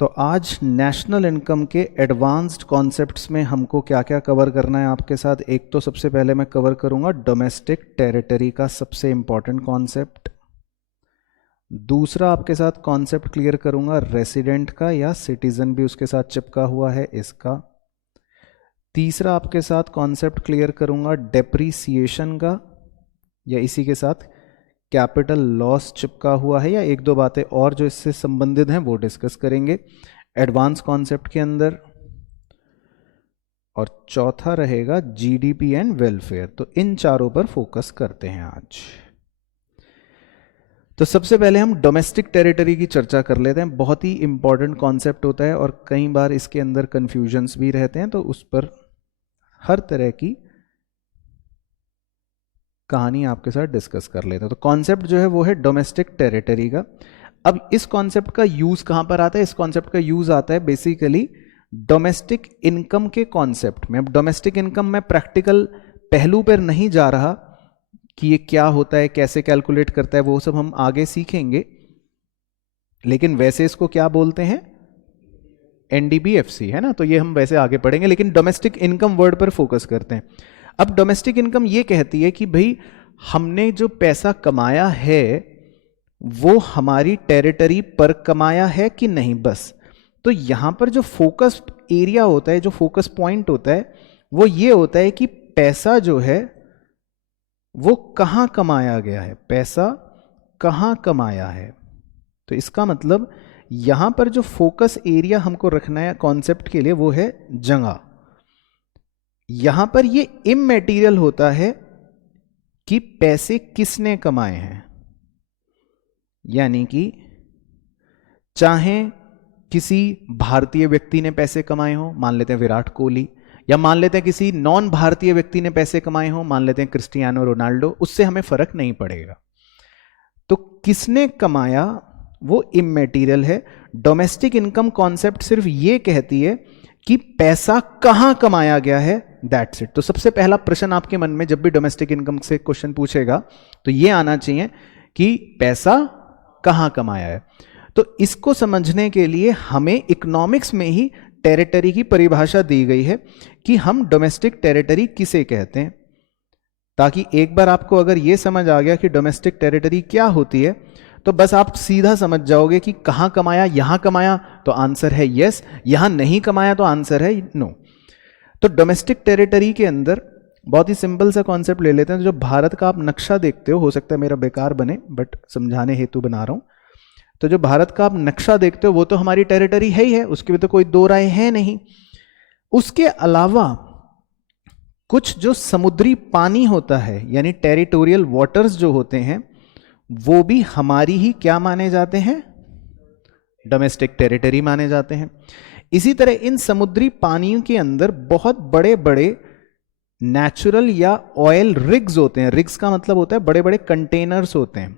तो आज national income के एडवांस्ड कॉन्सेप्ट्स में हमको क्या क्या कवर करना है आपके साथ। एक तो सबसे पहले मैं कवर करूंगा डोमेस्टिक टेरिटरी का सबसे इंपॉर्टेंट कॉन्सेप्ट। दूसरा आपके साथ कॉन्सेप्ट क्लियर करूंगा रेसिडेंट का, या सिटीजन भी उसके साथ चिपका हुआ है इसका। तीसरा आपके साथ कॉन्सेप्ट क्लियर करूंगा डेप्रीसिएशन का, या इसी के साथ कैपिटल लॉस चिपका हुआ है, या एक दो बातें और जो इससे संबंधित हैं वो डिस्कस करेंगे एडवांस कॉन्सेप्ट के अंदर। और चौथा रहेगा जीडीपी एंड वेलफेयर। तो इन चारों पर फोकस करते हैं आज। तो सबसे पहले हम डोमेस्टिक टेरिटरी की चर्चा कर लेते हैं। बहुत ही इंपॉर्टेंट कॉन्सेप्ट होता है और कई बार इसके अंदर कंफ्यूजन्स भी रहते हैं, तो उस पर हर तरह की कहानी आपके साथ डिस्कस कर लेते हैं। तो कॉन्सेप्ट जो है वो है डोमेस्टिक टेरिटरी का। अब इस कॉन्सेप्ट का यूज कहां पर आता है? इस कॉन्सेप्ट का यूज आता है बेसिकली डोमेस्टिक इनकम के कॉन्सेप्ट में। अब डोमेस्टिक इनकम में प्रैक्टिकल पहलू पर नहीं जा रहा कि ये क्या होता है, कैसे कैलकुलेट करता है, वो सब हम आगे सीखेंगे। लेकिन वैसे इसको क्या बोलते हैं? एनडीबीएफसी, है ना। तो ये हम वैसे आगे पढ़ेंगे, लेकिन डोमेस्टिक इनकम वर्ड पर फोकस करते हैं। अब डोमेस्टिक इनकम ये कहती है कि भाई हमने जो पैसा कमाया है वो हमारी टेरिटरी पर कमाया है कि नहीं, बस। तो यहां पर जो फोकस एरिया होता है, जो फोकस पॉइंट होता है, वो ये होता है कि पैसा जो है वो कहां कमाया गया है, पैसा कहां कमाया है। तो इसका मतलब यहां पर जो फोकस एरिया हमको रखना है कॉन्सेप्ट के लिए वो है जगह। यहां पर ये इमैटेरियल होता है कि पैसे किसने कमाए हैं, यानी कि चाहे किसी भारतीय व्यक्ति ने पैसे कमाए हो, मान लेते हैं विराट कोहली, या मान लेते हैं किसी नॉन भारतीय व्यक्ति ने पैसे कमाए हो, मान लेते हैं क्रिस्टियानो रोनाल्डो, उससे हमें फर्क नहीं पड़ेगा। तो किसने कमाया वो इमैटेरियल है। डोमेस्टिक इनकम कॉन्सेप्ट सिर्फ ये कहती है कि पैसा कहां कमाया गया है, दैट्स इट। तो सबसे पहला प्रश्न आपके मन में जब भी डोमेस्टिक इनकम से क्वेश्चन पूछेगा तो ये आना चाहिए कि पैसा कहां कमाया है। तो इसको समझने के लिए हमें इकोनॉमिक्स में ही टेरिटरी की परिभाषा दी गई है कि हम डोमेस्टिक टेरिटरी किसे कहते हैं, ताकि एक बार आपको अगर यह समझ आ गया कि डोमेस्टिक टेरिटरी क्या होती है तो बस आप सीधा समझ जाओगे कि कहां कमाया, यहां कमाया तो आंसर है यस, यहां नहीं कमाया तो आंसर है नो। तो डोमेस्टिक टेरिटरी के अंदर बहुत ही सिंपल सा कॉन्सेप्ट ले लेते हैं। जो भारत का आप नक्शा देखते हो सकता है मेरा बेकार बने, बट समझाने हेतु बना रहा हूं। तो जो भारत का आप नक्शा देखते हो वो तो हमारी टेरिटरी है ही है, उसकी भी तो कोई दो राय है नहीं। उसके अलावा कुछ जो समुद्री पानी होता है, यानी टेरिटोरियल वाटर्स जो होते हैं, वो भी हमारी ही क्या माने जाते हैं? डोमेस्टिक टेरिटरी माने जाते हैं। इसी तरह इन समुद्री पानियों के अंदर बहुत बड़े बड़े नेचुरल या ऑयल रिग्स होते हैं। रिग्स का मतलब होता है बड़े बड़े कंटेनर्स होते हैं,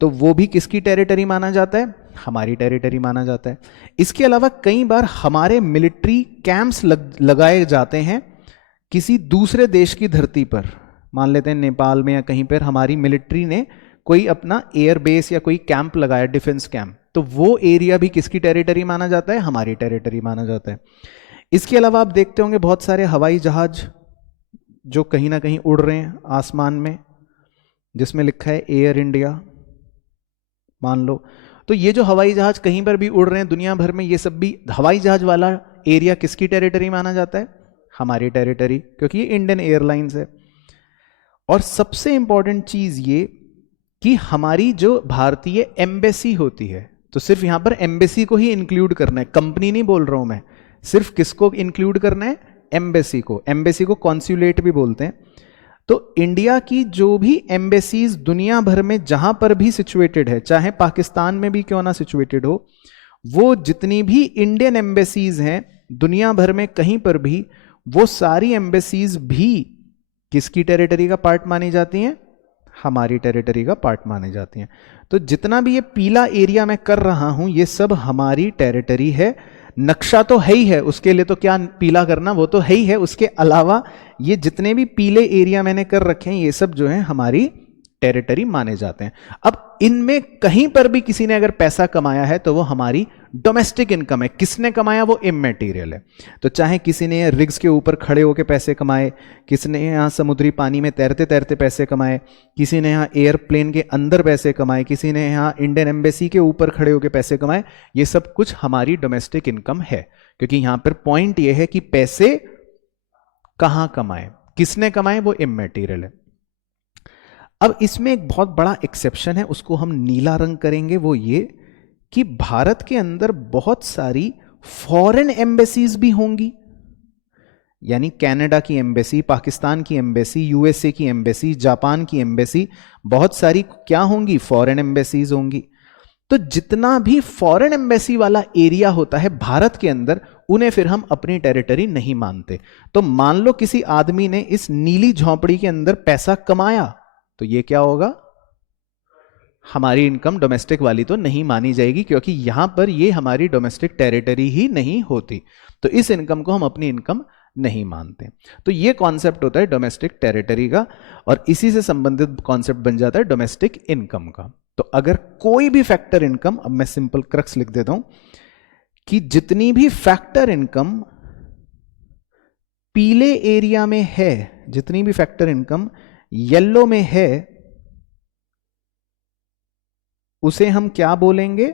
तो वो भी किसकी टेरिटरी माना जाता है? हमारी टेरिटरी माना जाता है। इसके अलावा कई बार हमारे मिलिट्री कैंप्स लगाए जाते हैं किसी दूसरे देश की धरती पर, मान लेते हैं नेपाल में या कहीं पर हमारी मिलिट्री ने कोई अपना एयर बेस या कोई कैंप लगाया, डिफेंस कैंप, तो वो एरिया भी किसकी टेरिटरी माना जाता है? हमारी टेरिटरी माना जाता है। इसके अलावा आप देखते होंगे बहुत सारे हवाई जहाज जो कहीं ना कहीं उड़ रहे हैं आसमान में, जिसमें लिखा है एयर इंडिया, मान लो। तो ये जो हवाई जहाज कहीं पर भी उड़ रहे हैं दुनिया भर में, ये सब भी हवाई जहाज वाला एरिया किसकी टेरिटरी माना जाता है? हमारी टेरिटरी, क्योंकि ये इंडियन एयरलाइंस है। और सबसे इंपॉर्टेंट चीज ये कि हमारी जो भारतीय एम्बेसी होती है, तो सिर्फ यहां पर एम्बेसी को ही इंक्लूड करना है, कंपनी नहीं बोल रहा हूं मैं, सिर्फ किसको इंक्लूड करना है? एम्बेसी को। एम्बेसी को कॉन्सुलेट भी बोलते हैं। तो इंडिया की जो भी एम्बेसीज दुनिया भर में जहां पर भी सिचुएटेड है, चाहे पाकिस्तान में भी क्यों ना सिचुएटेड हो, वो जितनी भी इंडियन एम्बेसीज हैं दुनिया भर में कहीं पर भी, वो सारी एम्बेसीज भी किसकी टेरिटरी का पार्ट मानी जाती हैं? हमारी टेरिटरी का पार्ट मानी जाती हैं। तो जितना भी ये पीला एरिया मैं कर रहा हूं ये सब हमारी टेरिटरी है। नक्शा तो है ही है, उसके लिए तो क्या पीला करना, वो तो है ही है। उसके अलावा ये जितने भी पीले एरिया मैंने कर रखे हैं ये सब जो है हमारी टेरिटरी माने जाते हैं। अब इनमें कहीं पर भी किसी ने अगर पैसा कमाया है तो वो हमारी डोमेस्टिक इनकम है, किसने कमाया वो इमैटेरियल है। तो चाहे किसी ने रिग्स के ऊपर खड़े होकर पैसे कमाए, किसी ने यहाँ समुद्री पानी में तैरते तैरते पैसे कमाए, किसी ने यहाँ एयरप्लेन के अंदर पैसे कमाए, किसी ने यहाँ इंडियन एम्बेसी के ऊपर खड़े होकर पैसे कमाए, ये सब कुछ हमारी डोमेस्टिक इनकम है। क्योंकि यहां पर पॉइंट ये है कि पैसे कहां कमाए, किसने कमाए, वो इमैटेरियल है। अब इसमें एक बहुत बड़ा एक्सेप्शन है, उसको हम नीला रंग करेंगे, वो ये कि भारत के अंदर बहुत सारी फॉरेन एम्बेसीज भी होंगी, यानी कनाडा की एम्बेसी, पाकिस्तान की एम्बेसी, यूएसए की एम्बेसी, जापान की एम्बेसी, बहुत सारी क्या होंगी, फॉरेन एम्बेसीज होंगी। तो जितना भी फॉरेन एम्बेसी वाला एरिया होता है भारत के अंदर, उन्हें फिर हम अपनी टेरिटरी नहीं मानते। तो मान लो किसी आदमी ने इस नीली झोंपड़ी के अंदर पैसा कमाया, तो ये क्या होगा, हमारी इनकम डोमेस्टिक वाली तो नहीं मानी जाएगी, क्योंकि यहां पर ये हमारी डोमेस्टिक टेरिटरी ही नहीं होती। तो इस इनकम को हम अपनी इनकम नहीं मानते। तो ये कॉन्सेप्ट होता है डोमेस्टिक टेरिटरी का, और इसी से संबंधित कॉन्सेप्ट बन जाता है डोमेस्टिक इनकम का। तो अगर कोई भी फैक्टर इनकम, अब मैं सिंपल क्रक्स लिख देता हूं कि जितनी भी फैक्टर इनकम पीले एरिया में है, जितनी भी फैक्टर इनकम येलो में है, उसे हम क्या बोलेंगे,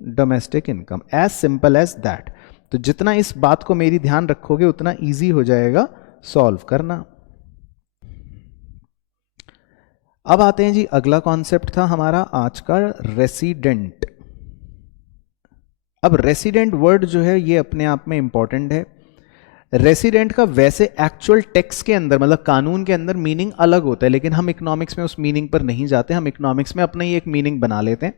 domestic income. As simple as that. तो जितना इस बात को मेरी ध्यान रखोगे उतना इजी हो जाएगा सॉल्व करना। अब आते हैं जी, अगला कॉन्सेप्ट था हमारा आज का रेसिडेंट। अब रेसिडेंट वर्ड जो है ये अपने आप में इंपॉर्टेंट है। रेसिडेंट का वैसे एक्चुअल टेक्स्ट के अंदर, मतलब कानून के अंदर मीनिंग अलग होता है, लेकिन हम इकोनॉमिक्स में उस मीनिंग पर नहीं जाते, हम इकोनॉमिक्स में अपना ही एक मीनिंग बना लेते हैं।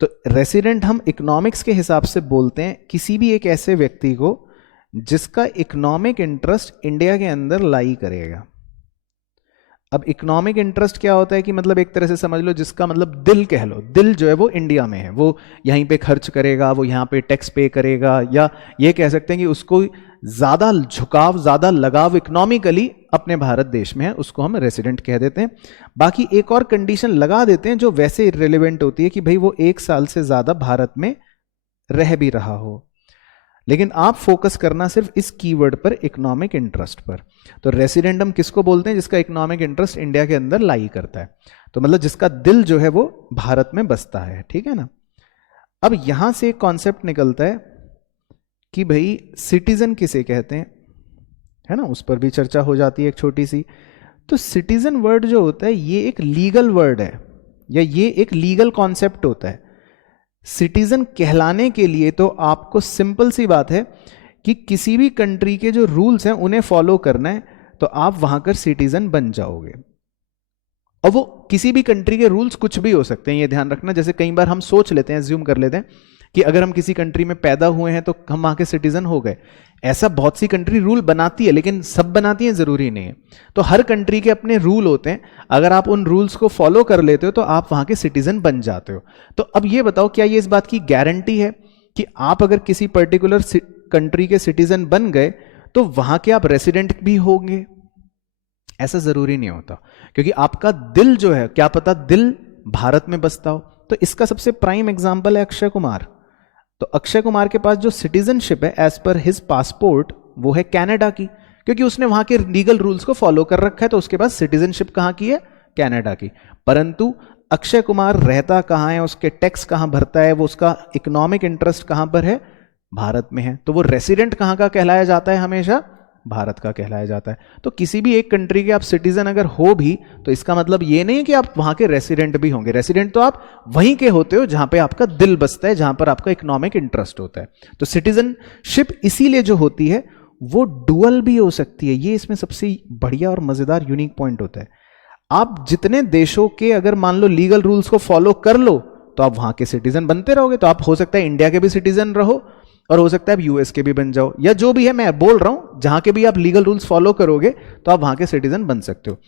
तो रेसिडेंट हम इकोनॉमिक्स के हिसाब से बोलते हैं किसी भी एक ऐसे व्यक्ति को जिसका इकोनॉमिक इंटरेस्ट इंडिया के अंदर लाई करेगा। अब इकोनॉमिक इंटरेस्ट क्या होता है कि मतलब एक तरह से समझ लो, जिसका मतलब दिल कह लो, दिल जो है वो इंडिया में है, वो यहीं पे खर्च करेगा, वो यहाँ पे टैक्स पे करेगा, या ये कह सकते हैं कि उसको ज्यादा झुकाव, ज्यादा लगाव इकोनॉमिकली अपने भारत देश में है, उसको हम रेसिडेंट कह देते हैं। बाकी एक और कंडीशन लगा देते हैं जो वैसे इररिलेवेंट होती है कि भाई वो 1 साल से ज्यादा भारत में रह भी रहा हो, लेकिन आप फोकस करना सिर्फ इस कीवर्ड पर, इकोनॉमिक इंटरेस्ट पर। तो रेसिडेंट हम किसको बोलते हैं, जिसका इकोनॉमिक इंटरेस्ट इंडिया के अंदर लाई करता है, तो मतलब जिसका दिल जो है वो भारत में बसता है, ठीक है ना। अब यहां से एक कॉन्सेप्ट निकलता है कि भाई सिटीजन किसे कहते हैं, है ना, उस पर भी चर्चा हो जाती है एक छोटी सी। तो सिटीजन वर्ड जो होता है ये एक लीगल वर्ड है, या ये एक लीगल कॉन्सेप्ट होता है। सिटीजन कहलाने के लिए तो आपको सिंपल सी बात है कि किसी भी कंट्री के जो रूल्स हैं उन्हें फॉलो करना है, तो आप वहां कर सिटीजन बन जाओगे। और वो किसी भी कंट्री के रूल्स कुछ भी हो सकते हैं, ये ध्यान रखना। जैसे कई बार हम सोच लेते हैं, अज्यूम कर लेते हैं कि अगर हम किसी कंट्री में पैदा हुए हैं तो हम वहां के सिटीजन हो गए। ऐसा बहुत सी कंट्री रूल बनाती है, लेकिन सब बनाती है जरूरी नहीं है। तो हर कंट्री के अपने रूल होते हैं, अगर आप उन रूल्स को फॉलो कर लेते हो तो आप वहां के सिटीजन बन जाते हो। तो अब ये बताओ, क्या ये इस बात की गारंटी है कि आप अगर किसी पर्टिकुलर कंट्री के सिटीजन बन गए तो वहां के आप रेसिडेंट भी होंगे? ऐसा जरूरी नहीं होता, क्योंकि आपका दिल जो है, क्या पता दिल भारत में बसता हो। तो इसका सबसे प्राइम एग्जांपल है अक्षय कुमार। तो अक्षय कुमार के पास जो सिटीजनशिप है एज पर हिज पासपोर्ट, वो है कनाडा की, क्योंकि उसने वहां के लीगल रूल्स को फॉलो कर रखा है। तो उसके पास सिटीजनशिप कहां की है, कनाडा की। परंतु अक्षय कुमार रहता कहां है, उसके टैक्स कहां भरता है, वो उसका इकोनॉमिक इंटरेस्ट कहां पर है, भारत में है। तो वो रेसिडेंट कहां का कहलाया जाता है, हमेशा भारत का कहलाया जाता है। तो किसी भी एक कंट्री के आप सिटीजन अगर हो भी, तो इसका मतलब ये नहीं कि आप वहां के रेसिडेंट भी होंगे। रेसिडेंट तो आप वहीं के होते हो जहां पे आपका दिल बसता है, जहां पर आपका इकोनॉमिक इंटरेस्ट होता है। तो सिटीजनशिप इसीलिए जो होती है वो डुअल भी हो सकती है। ये इसमें सबसे बढ़िया और मजेदार यूनिक पॉइंट होता है। आप जितने देशों के अगर मान लो लीगल रूल्स को फॉलो कर लो तो आप वहां के सिटीजन बनते रहोगे। तो आप हो सकता है इंडिया के भी सिटीजन रहो, और हो सकता है आप यूएस के भी बन जाओ, या जो भी है, मैं बोल रहा हूं जहां के भी आप लीगल रूल्स फॉलो करोगे तो आप वहां के सिटीजन बन सकते हो।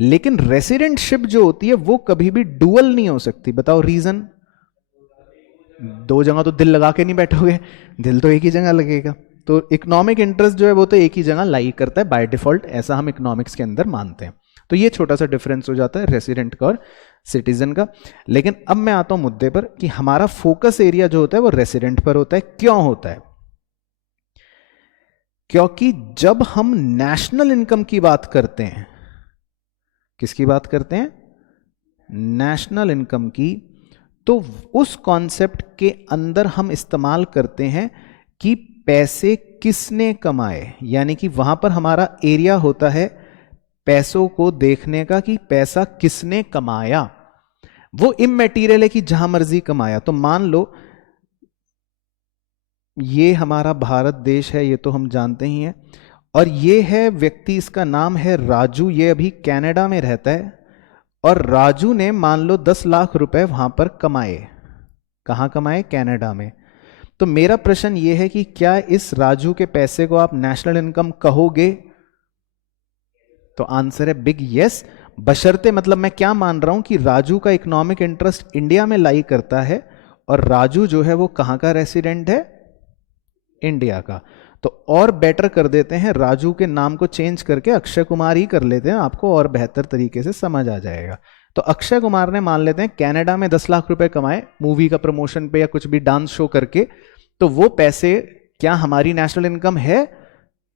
लेकिन रेसिडेंटशिप जो होती है वो कभी भी डुअल नहीं हो सकती। बताओ रीजन? 2 जगह तो दिल लगा के नहीं बैठोगे, दिल तो एक ही जगह लगेगा। तो इकोनॉमिक इंटरेस्ट जो है वो तो एक ही जगह लाई करता है बाय डिफॉल्ट, ऐसा हम इकोनॉमिक्स के अंदर मानते हैं। तो ये छोटा सा डिफरेंस हो जाता है रेसिडेंट का और सिटीजन का। लेकिन अब मैं आता हूं मुद्दे पर कि हमारा फोकस एरिया जो होता है वो रेसिडेंट पर होता है। क्यों होता है? क्योंकि जब हम नेशनल इनकम की बात करते हैं, किसकी बात करते हैं? नेशनल इनकम की, तो उस कॉन्सेप्ट के अंदर हम इस्तेमाल करते हैं कि पैसे किसने कमाए, यानी कि वहां पर हमारा एरिया होता है पैसों को देखने का कि पैसा किसने कमाया। वो इमैटीरियल है कि जहां मर्जी कमाया। तो मान लो ये हमारा भारत देश है, ये तो हम जानते ही हैं, और ये है व्यक्ति, इसका नाम है राजू, ये अभी कनाडा में रहता है, और राजू ने मान लो 10 लाख रुपए वहां पर कमाए। कहां कमाए? कनाडा में। तो मेरा प्रश्न ये है कि क्या इस राजू के पैसे को आप नेशनल इनकम कहोगे? तो आंसर है बिग यस, बशर्ते, मतलब मैं क्या मान रहा हूं कि राजू का इकोनॉमिक इंटरेस्ट इंडिया में लाई करता है, और राजू जो है वो कहां का रेसिडेंट है? इंडिया का। तो और बेटर कर देते हैं, राजू के नाम को चेंज करके अक्षय कुमार ही कर लेते हैं, आपको और बेहतर तरीके से समझ आ जाएगा। तो अक्षय कुमार ने मान लेते हैं कनाडा में 10 लाख रुपए कमाए मूवी का प्रमोशन पे या कुछ भी डांस शो करके, तो वो पैसे क्या हमारी नेशनल इनकम है?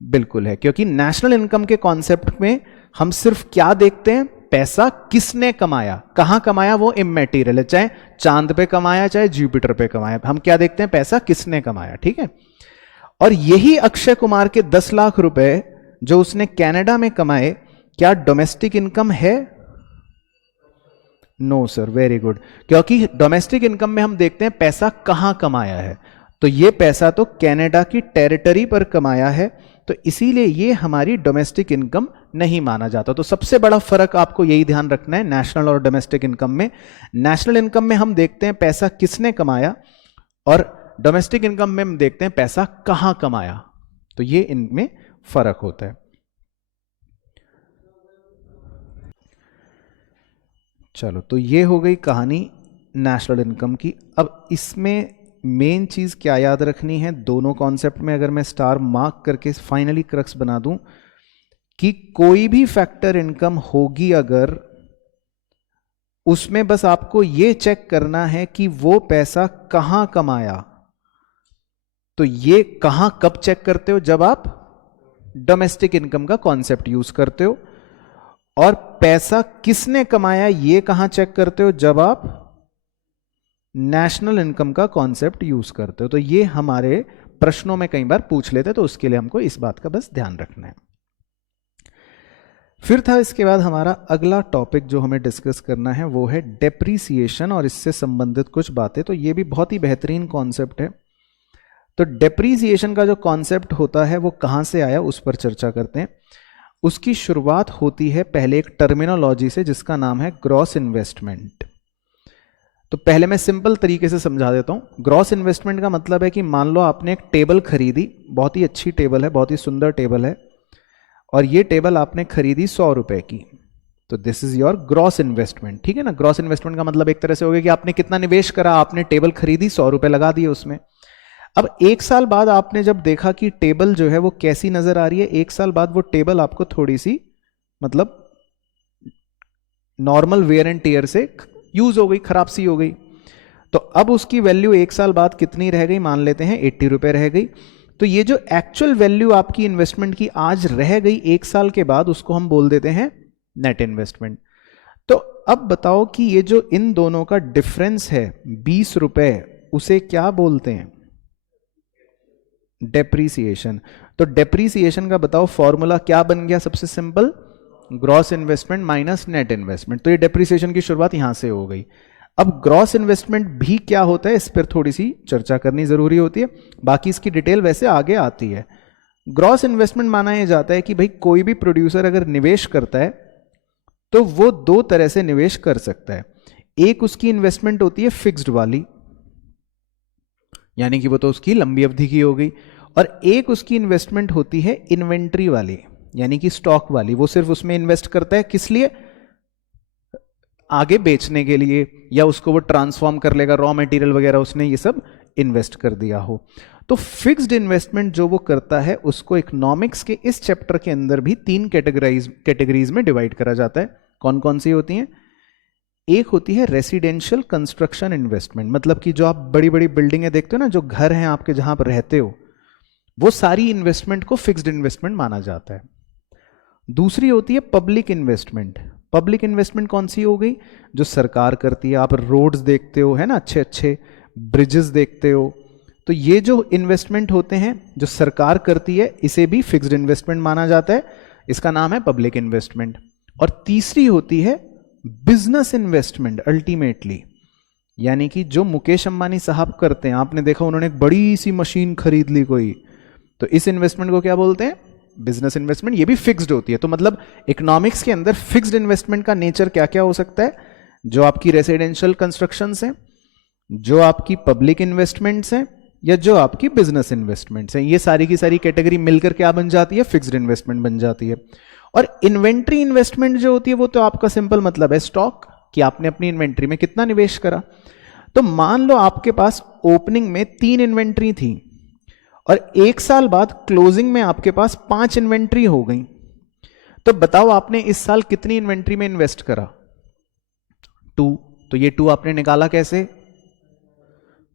बिल्कुल है, क्योंकि नेशनल इनकम के कॉन्सेप्ट में हम सिर्फ क्या देखते हैं? पैसा किसने कमाया, कहां कमाया, वो इमैटीरियल है, चाहे चांद पे कमाया चाहे जुपिटर पे कमाया, हम क्या देखते हैं? पैसा किसने कमाया। ठीक है। और यही अक्षय कुमार के 10 लाख रुपए जो उसने कनाडा में कमाए, क्या डोमेस्टिक इनकम है? नो सर, वेरी गुड, क्योंकि डोमेस्टिक इनकम में हम देखते हैं पैसा कहां कमाया है, तो ये पैसा तो कनाडा की टेरिटरी पर कमाया है, तो इसीलिए ये हमारी डोमेस्टिक इनकम नहीं माना जाता। तो सबसे बड़ा फर्क आपको यही ध्यान रखना है नेशनल और डोमेस्टिक इनकम में। नेशनल इनकम में हम देखते हैं पैसा किसने कमाया, और डोमेस्टिक इनकम में हम देखते हैं पैसा कहां कमाया। तो ये इनमें फर्क होता है। चलो, तो ये हो गई कहानी नेशनल इनकम की। अब इसमें मेन चीज क्या याद रखनी है दोनों कॉन्सेप्ट में, अगर मैं स्टार मार्क करके फाइनली क्रक्स बना दूं, कि कोई भी फैक्टर इनकम होगी अगर, उसमें बस आपको यह चेक करना है कि वो पैसा कहां कमाया। तो ये कहां कब चेक करते हो? जब आप डोमेस्टिक इनकम का कॉन्सेप्ट यूज करते हो। और पैसा किसने कमाया ये कहां चेक करते हो? जब आप नेशनल इनकम का कॉन्सेप्ट यूज करते हो। तो ये हमारे प्रश्नों में कई बार पूछ लेते हैं, तो उसके लिए हमको इस बात का बस ध्यान रखना है। फिर था इसके बाद हमारा अगला टॉपिक जो हमें डिस्कस करना है वो है डेप्रीसिएशन और इससे संबंधित कुछ बातें। तो ये भी बहुत ही बेहतरीन कॉन्सेप्ट है। तो डेप्रीसिएशन का जो कॉन्सेप्ट होता है वो कहां से आया उस पर चर्चा करते हैं। उसकी शुरुआत होती है पहले एक टर्मिनोलॉजी से जिसका नाम है ग्रॉस इन्वेस्टमेंट। तो पहले मैं सिंपल तरीके से समझा देता हूं। ग्रॉस इन्वेस्टमेंट का मतलब है कि मान लो आपने एक टेबल खरीदी, बहुत ही अच्छी टेबल है, बहुत ही सुंदर टेबल है, और ये टेबल आपने खरीदी 100 रुपए की। तो this is your gross investment. ठीक है ना। ग्रॉस इन्वेस्टमेंट का मतलब एक तरह से हो गया कि आपने कितना निवेश करा, आपने टेबल खरीदी, 100 रुपए लगा दिए उसमें। अब एक साल बाद आपने जब देखा कि टेबल जो है वो कैसी नजर आ रही है, एक साल बाद वो टेबल आपको थोड़ी सी मतलब नॉर्मल वेयर एंड टीयर से यूज हो गई, खराब सी हो गई। तो अब उसकी वैल्यू एक साल बाद कितनी रह गई? मान लेते हैं 80 रुपए रह गई। तो ये जो एक्चुअल वैल्यू आपकी इन्वेस्टमेंट की आज रह गई एक साल के बाद, उसको हम बोल देते हैं नेट इन्वेस्टमेंट। तो अब बताओ कि ये जो इन दोनों का डिफरेंस है 20 रुपए, उसे क्या बोलते हैं? डेप्रीसिएशन। तो डेप्रीसिएशन का बताओ फॉर्मूला क्या बन गया? सबसे simple, gross investment minus net investment. तो ये डेप्रीसिएशन की शुरुआत यहां से हो गई। अब ग्रॉस इन्वेस्टमेंट भी क्या होता है इस पर थोड़ी सी चर्चा करनी जरूरी होती है, बाकी इसकी डिटेल वैसे आगे आती है। ग्रॉस इन्वेस्टमेंट माना यह जाता है कि भाई कोई भी प्रोड्यूसर अगर निवेश करता है तो वो दो तरह से निवेश कर सकता है। एक उसकी इन्वेस्टमेंट होती है फिक्स्ड वाली, यानी कि वो तो उसकी लंबी अवधि की हो गई, और एक उसकी इन्वेस्टमेंट होती है इन्वेंट्री वाली, यानी कि स्टॉक वाली। वो सिर्फ उसमें इन्वेस्ट करता है, किस लिए? आगे बेचने के लिए, या उसको वो ट्रांसफॉर्म कर लेगा, रॉ मटेरियल वगैरह उसने ये सब इन्वेस्ट कर दिया हो। तो फिक्स्ड इन्वेस्टमेंट जो वो करता है उसको इकोनॉमिक्स के इस चैप्टर के अंदर भी 3 कैटेगरीज में डिवाइड करा जाता है। कौन कौन सी होती हैं? एक होती है रेसिडेंशियल कंस्ट्रक्शन इन्वेस्टमेंट, मतलब कि जो आप बड़ी बड़ी बिल्डिंगें देखते हो ना, जो घर हैं आपके जहां पर रहते हो, वो सारी इन्वेस्टमेंट को फिक्स्ड इन्वेस्टमेंट माना जाता है। दूसरी होती है पब्लिक इन्वेस्टमेंट। पब्लिक इन्वेस्टमेंट कौन सी हो गई? जो सरकार करती है। आप रोड्स देखते हो, है ना, अच्छे अच्छे ब्रिजेस देखते हो, तो ये जो इन्वेस्टमेंट होते हैं जो सरकार करती है, इसे भी फिक्स्ड इन्वेस्टमेंट माना जाता है, इसका नाम है पब्लिक इन्वेस्टमेंट। और तीसरी होती है बिजनेस इन्वेस्टमेंट अल्टीमेटली, यानी कि जो मुकेश अंबानी साहब करते हैं, आपने देखा उन्होंने एक बड़ी सी मशीन खरीद ली कोई, तो इस इन्वेस्टमेंट को क्या बोलते हैं? Business investment. ये भी फिक्स्ड होती है। तो मतलब इकोनॉमिक्स के अंदर फिक्स्ड इन्वेस्टमेंट का नेचर क्या क्या हो सकता है? जो आपकी रेसिडेंशियल कंस्ट्रक्शंस हैं, जो आपकी पब्लिक इन्वेस्टमेंट्स हैं, या जो आपकी बिजनेस इन्वेस्टमेंट्स हैं, ये सारी की सारी कैटेगरी मिलकर क्या बन जाती है? फिक्स्ड इन्वेस्टमेंट बन जाती है। और इन्वेंट्री इन्वेस्टमेंट जो होती है वो तो आपका सिंपल मतलब है स्टॉक, कि आपने अपनी इन्वेंट्री में कितना निवेश करा। तो मान लो आपके पास ओपनिंग में 3 इन्वेंट्री थी और 1 साल बाद क्लोजिंग में आपके पास 5 इन्वेंट्री हो गई, तो बताओ आपने इस साल कितनी इन्वेंट्री में इन्वेस्ट करा? 2। तो ये 2 आपने निकाला कैसे?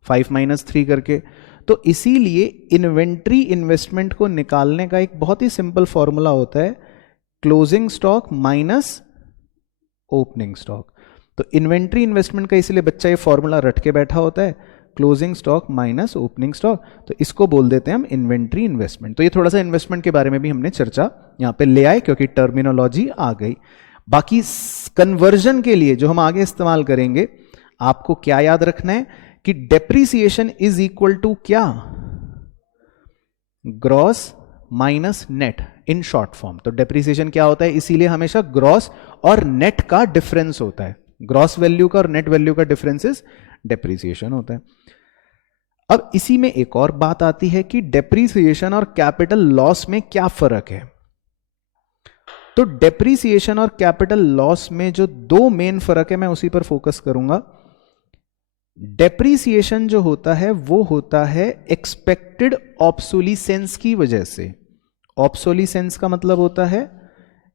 5 - 3 करके। तो इसीलिए इन्वेंट्री इन्वेस्टमेंट को निकालने का एक बहुत ही सिंपल फॉर्मूला होता है, closing stock minus opening stock. तो इन्वेंट्री इन्वेस्टमेंट का इसलिए बच्चा ये फॉर्मूला रट के बैठा होता है, closing stock minus opening stock, तो इसको बोल देते हैं हम इन्वेंट्री इन्वेस्टमेंट। तो ये थोड़ा सा इन्वेस्टमेंट के बारे में भी हमने चर्चा यहां पे ले आए, क्योंकि टर्मिनोलॉजी आ गई। बाकी कन्वर्जन के लिए जो हम आगे इस्तेमाल करेंगे, आपको क्या याद रखना है कि डेप्रीसिएशन इज इक्वल टू क्या? Gross minus net in short form. तो डेप्रीसिएशन क्या होता है? इसीलिए हमेशा ग्रॉस और नेट का डिफरेंस होता है। ग्रॉस वैल्यू का और नेट वैल्यू का डिफरेंस इज डेप्रीसिएशन होता है। अब इसी में एक और बात आती है कि डेप्रीसिएशन और कैपिटल लॉस में क्या फर्क है। तो डेप्रीसिएशन और कैपिटल लॉस में जो 2 मेन फर्क है, मैं उसी पर फोकस करूंगा। डेप्रीसिएशन जो होता है वो होता है एक्सपेक्टेड ऑब्सोलीसेंस की वजह से। ऑब्सोलीसेंस का मतलब होता है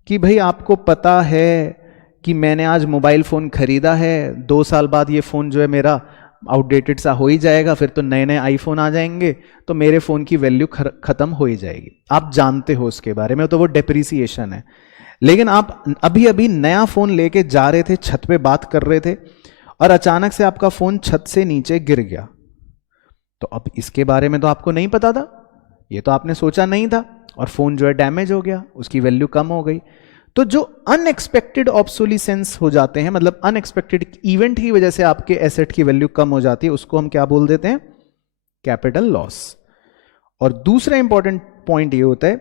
कि भाई आपको पता है कि मैंने आज मोबाइल फोन खरीदा है, 2 साल बाद ये फोन जो है मेरा आउटडेटेड सा हो ही जाएगा, फिर तो नए नए आईफोन आ जाएंगे, तो मेरे फोन की वैल्यू खत्म हो ही जाएगी। आप जानते हो उसके बारे में, तो वो डेप्रीसिएशन है। लेकिन आप अभी अभी नया फोन लेके जा रहे थे, छत पे बात कर रहे थे, और अचानक से आपका फोन छत से नीचे गिर गया, तो अब इसके बारे में तो आपको नहीं पता था, ये तो आपने सोचा नहीं था, और फोन जो है डैमेज हो गया, उसकी वैल्यू कम हो गई। तो जो अनएक्सपेक्टेड ऑब्सोलीसेंस हो जाते हैं, मतलब अनएक्सपेक्टेड इवेंट की वजह से आपके एसेट की वैल्यू कम हो जाती है, उसको हम क्या बोल देते हैं? Capital loss. और दूसरा इंपॉर्टेंट पॉइंट ये होता है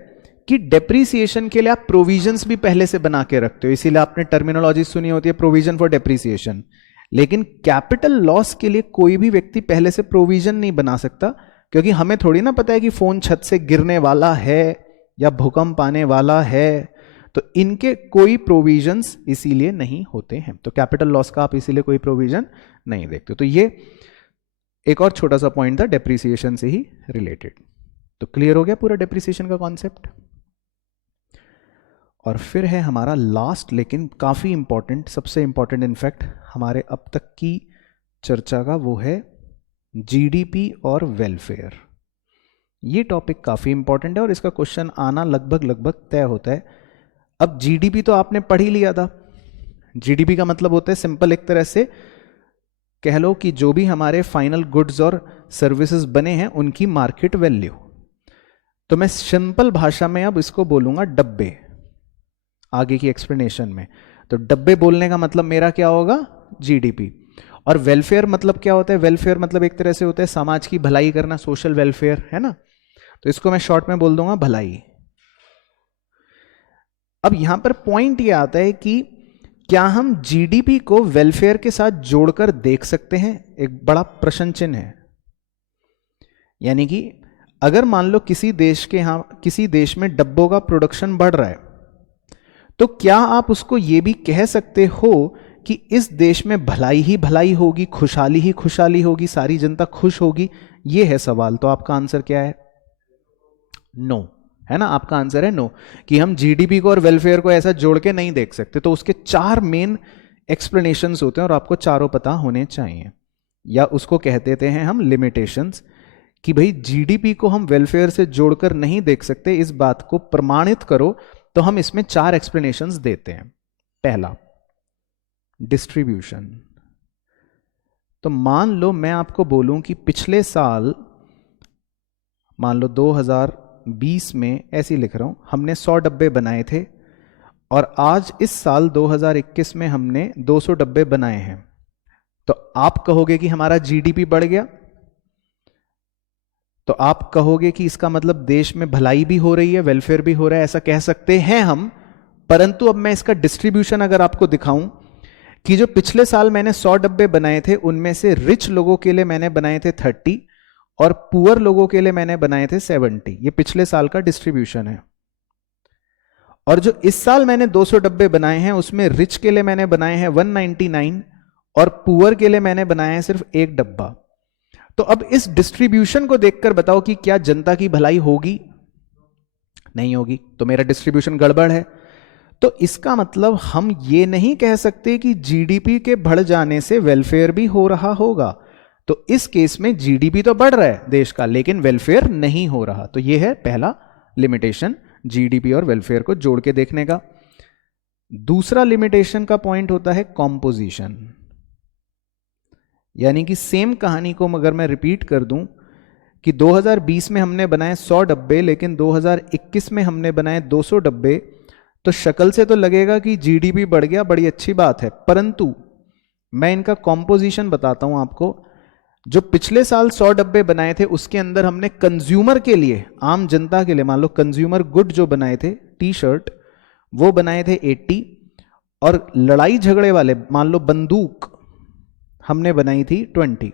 कि डेप्रीसिएशन के लिए आप प्रोविजंस भी पहले से बना के रखते हो, इसीलिए आपने टर्मिनोलॉजी सुनी होती है प्रोविजन फॉर डेप्रीसिएशन। लेकिन कैपिटल लॉस के लिए कोई भी व्यक्ति पहले से प्रोविजन नहीं बना सकता, क्योंकि हमें थोड़ी ना पता है कि फोन छत से गिरने वाला है या भूकंप आने वाला है, तो इनके कोई प्रोविजंस इसीलिए नहीं होते हैं। तो कैपिटल लॉस का आप इसीलिए कोई प्रोविजन नहीं देखते। तो ये एक और छोटा सा पॉइंट था डेप्रीसिएशन से ही रिलेटेड। तो क्लियर हो गया पूरा डेप्रीसिएशन का कॉन्सेप्ट। और फिर है हमारा लास्ट लेकिन काफी इंपॉर्टेंट, सबसे इंपॉर्टेंट इनफैक्ट हमारे अब तक की चर्चा का, वो है जीडीपी और वेलफेयर। ये टॉपिक काफी इंपॉर्टेंट है और इसका क्वेश्चन आना लगभग तय होता है। अब जीडीपी तो आपने पढ़ ही लिया था। जीडीपी का मतलब होता है सिंपल एक तरह से कह लो कि जो भी हमारे फाइनल गुड्स और सर्विसेज बने हैं उनकी मार्केट वैल्यू। तो मैं सिंपल भाषा में अब इसको बोलूंगा डब्बे, आगे की एक्सप्लेनेशन में। तो डब्बे बोलने का मतलब मेरा क्या होगा? जीडीपी। और वेलफेयर मतलब क्या होता है? वेलफेयर मतलब एक तरह से होता है समाज की भलाई करना, सोशल वेलफेयर, है ना। तो इसको मैं शॉर्ट में बोल दूंगा भलाई। अब यहां पर पॉइंट ये आता है कि क्या हम जीडीपी को वेलफेयर के साथ जोड़कर देख सकते हैं? एक बड़ा प्रश्न चिन्ह है। यानी कि अगर मान लो किसी देश में डब्बों का प्रोडक्शन बढ़ रहा है, तो क्या आप उसको ये भी कह सकते हो कि इस देश में भलाई ही भलाई होगी, खुशहाली ही खुशहाली होगी, सारी जनता खुश होगी? ये है सवाल। तो आपका आंसर क्या है? नो, है ना। आपका आंसर है नो, कि हम जीडीपी को और वेलफेयर को ऐसा जोड़ के नहीं देख सकते। तो उसके 4 मेन एक्सप्लेनेशंस होते हैं और आपको चारों पता होने चाहिए, या उसको कह देते हैं हम लिमिटेशंस, कि भाई जीडीपी को हम वेलफेयर से जोड़कर नहीं देख सकते, इस बात को प्रमाणित करो। तो हम इसमें 4 एक्सप्लेनेशंस देते हैं। पहला, डिस्ट्रीब्यूशन। तो मान लो मैं आपको बोलूं कि पिछले साल, मान लो 2020 में, ऐसे ही लिख रहा हूं, हमने 100 डब्बे बनाए थे और आज इस साल 2021 में हमने 200 डब्बे बनाए हैं। तो आप कहोगे कि हमारा जीडीपी बढ़ गया, तो आप कहोगे कि इसका मतलब देश में भलाई भी हो रही है, वेलफेयर भी हो रहा है, ऐसा कह सकते हैं हम। परंतु अब मैं इसका डिस्ट्रीब्यूशन अगर आपको दिखाऊं कि जो पिछले साल मैंने 100 डब्बे बनाए थे, उनमें से रिच लोगों के लिए मैंने बनाए थे 30 और पुअर लोगों के लिए मैंने बनाए थे 70। ये पिछले साल का डिस्ट्रीब्यूशन है। और जो इस साल मैंने 200 डब्बे बनाए हैं, उसमें रिच के लिए मैंने बनाए हैं 199 और पुअर के लिए मैंने बनाया है सिर्फ 1 डब्बा। तो अब इस डिस्ट्रीब्यूशन को देखकर बताओ कि क्या जनता की भलाई होगी? नहीं होगी। तो मेरा डिस्ट्रीब्यूशन गड़बड़ है। तो इसका मतलब हम ये नहीं कह सकते कि जीडीपी के बढ़ जाने से वेलफेयर भी हो रहा होगा। तो इस केस में जीडीपी तो बढ़ रहा है देश का, लेकिन वेलफेयर नहीं हो रहा। तो यह है पहला लिमिटेशन, जीडीपी और वेलफेयर को जोड़ के देखने का। दूसरा लिमिटेशन का पॉइंट होता है कॉम्पोजिशन, यानी कि सेम कहानी को अगर मैं रिपीट कर दूं कि 2020 में हमने बनाए 100 डब्बे, लेकिन 2021 में हमने बनाए 200 डब्बे, तो शक्ल से तो लगेगा कि जीडीपी बढ़ गया, बड़ी अच्छी बात है। परंतु मैं इनका कॉम्पोजिशन बताता हूं आपको। जो पिछले साल 100 डब्बे बनाए थे, उसके अंदर हमने कंज्यूमर के लिए, आम जनता के लिए, मान लो कंज्यूमर गुड जो बनाए थे, टी शर्ट, वो बनाए थे 80, और लड़ाई झगड़े वाले, मान लो बंदूक, हमने बनाई थी 20।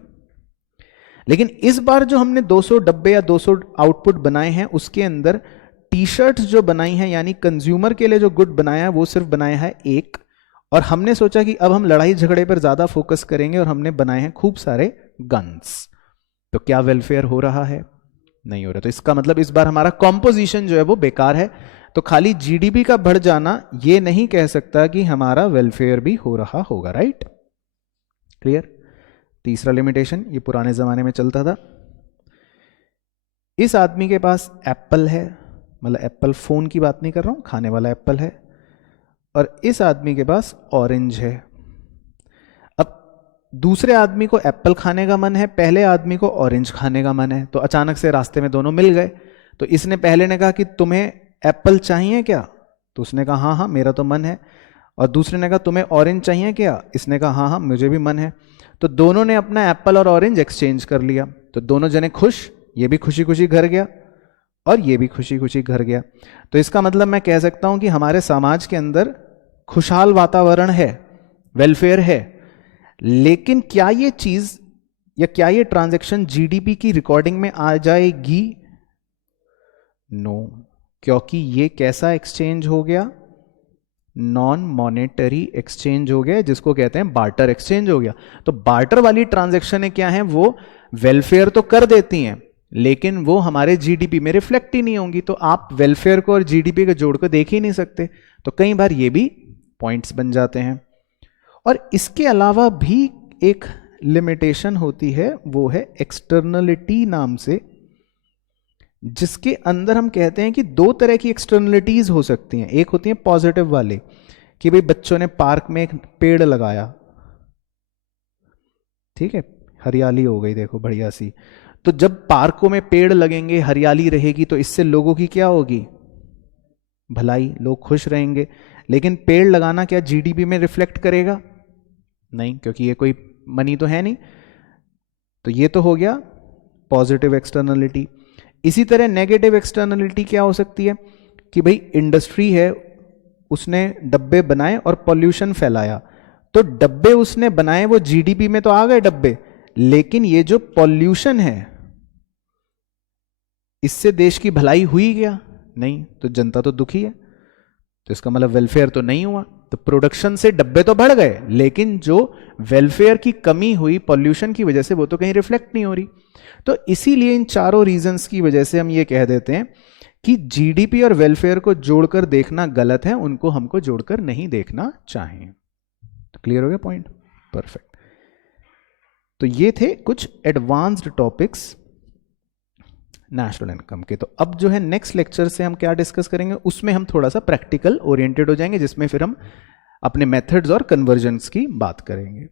लेकिन इस बार जो हमने 200 डब्बे या 200 आउटपुट बनाए हैं, उसके अंदर टी शर्ट्स जो बनाई हैं, यानी कंज्यूमर के लिए जो गुड बनाया है, वो सिर्फ बनाया है 1। और हमने सोचा कि अब हम लड़ाई झगड़े पर ज्यादा फोकस करेंगे और हमने बनाए हैं खूब सारे गन्स। तो क्या वेलफेयर हो रहा है? नहीं हो रहा। तो इसका मतलब इस बार हमारा कॉम्पोजिशन जो है वो बेकार है। तो खाली जीडीपी का बढ़ जाना ये नहीं कह सकता कि हमारा वेलफेयर भी हो रहा होगा। Right, clear. तीसरा लिमिटेशन, ये पुराने जमाने में चलता था। इस आदमी के पास एप्पल है, मतलब एप्पल फोन की बात नहीं कर रहा हूं, खाने वाला एप्पल है, और इस आदमी के पास ऑरेंज है। अब दूसरे आदमी को एप्पल खाने का मन है, पहले आदमी को ऑरेंज खाने का मन है। तो अचानक से रास्ते में दोनों मिल गए। तो इसने पहले ने कहा कि तुम्हें एप्पल चाहिए क्या? तो उसने कहा हाँ हाँ मेरा तो मन है। और दूसरे ने कहा तुम्हें ऑरेंज चाहिए क्या? इसने कहा हाँ हाँ मुझे भी मन है। तो दोनों ने अपना एप्पल और ऑरेंज एक्सचेंज कर लिया। तो दोनों जने खुश, ये भी खुशी खुशी घर गया और ये भी खुशी खुशी घर गया। तो इसका मतलब मैं कह सकता हूं कि हमारे समाज के अंदर खुशहाल वातावरण है, वेलफेयर है। लेकिन क्या ये चीज या क्या ये ट्रांजैक्शन जीडीपी की रिकॉर्डिंग में आ जाएगी? नो, क्योंकि ये कैसा एक्सचेंज हो गया? नॉन मॉनेटरी एक्सचेंज हो गया, जिसको कहते हैं बार्टर एक्सचेंज हो गया। तो बार्टर वाली ट्रांजैक्शन क्या है? वो वेलफेयर तो कर देती हैं, लेकिन वो हमारे जीडीपी में रिफ्लेक्ट ही नहीं होंगी। तो आप वेलफेयर को और जीडीपी को जोड़ कर देख ही नहीं सकते। तो कई बार ये भी पॉइंट्स बन जाते हैं। और इसके अलावा भी एक लिमिटेशन होती है, वो है एक्सटर्नलिटी नाम से, जिसके अंदर हम कहते हैं कि 2 तरह की एक्सटर्नलिटीज हो सकती हैं। एक होती है पॉजिटिव वाले, कि भाई बच्चों ने पार्क में एक पेड़ लगाया, ठीक है, हरियाली हो गई, देखो बढ़िया सी। तो जब पार्कों में पेड़ लगेंगे, हरियाली रहेगी, तो इससे लोगों की क्या होगी? भलाई, लोग खुश रहेंगे। लेकिन पेड़ लगाना क्या जीडीपी में रिफ्लेक्ट करेगा? नहीं, क्योंकि ये कोई मनी तो है नहीं। तो ये तो हो गया पॉजिटिव एक्सटर्नलिटी। इसी तरह नेगेटिव एक्सटर्नलिटी क्या हो सकती है? कि भाई इंडस्ट्री है, उसने डब्बे बनाए और पॉल्यूशन फैलाया। तो डब्बे उसने बनाए, वो जीडीपी में तो आ गए डब्बे, लेकिन ये जो पॉल्यूशन है, इससे देश की भलाई हुई क्या? नहीं। तो जनता तो दुखी है। तो इसका मतलब वेलफेयर तो नहीं हुआ। तो प्रोडक्शन से डब्बे तो बढ़ गए, लेकिन जो वेलफेयर की कमी हुई पॉल्यूशन की वजह से, वो तो कहीं रिफ्लेक्ट नहीं हो रही। तो इसीलिए इन चारों रीजंस की वजह से हम ये कह देते हैं कि जीडीपी और वेलफेयर को जोड़कर देखना गलत है, उनको हमको जोड़कर नहीं देखना चाहिए। तो क्लियर हो गया पॉइंट? परफेक्ट। तो ये थे कुछ एडवांस्ड टॉपिक्स नेशनल इनकम के। तो अब जो है नेक्स्ट लेक्चर से हम क्या डिस्कस करेंगे, उसमें हम थोड़ा सा प्रैक्टिकल ओरिएंटेड हो जाएंगे, जिसमें फिर हम अपने मेथड्स और कन्वर्जन्स की बात करेंगे।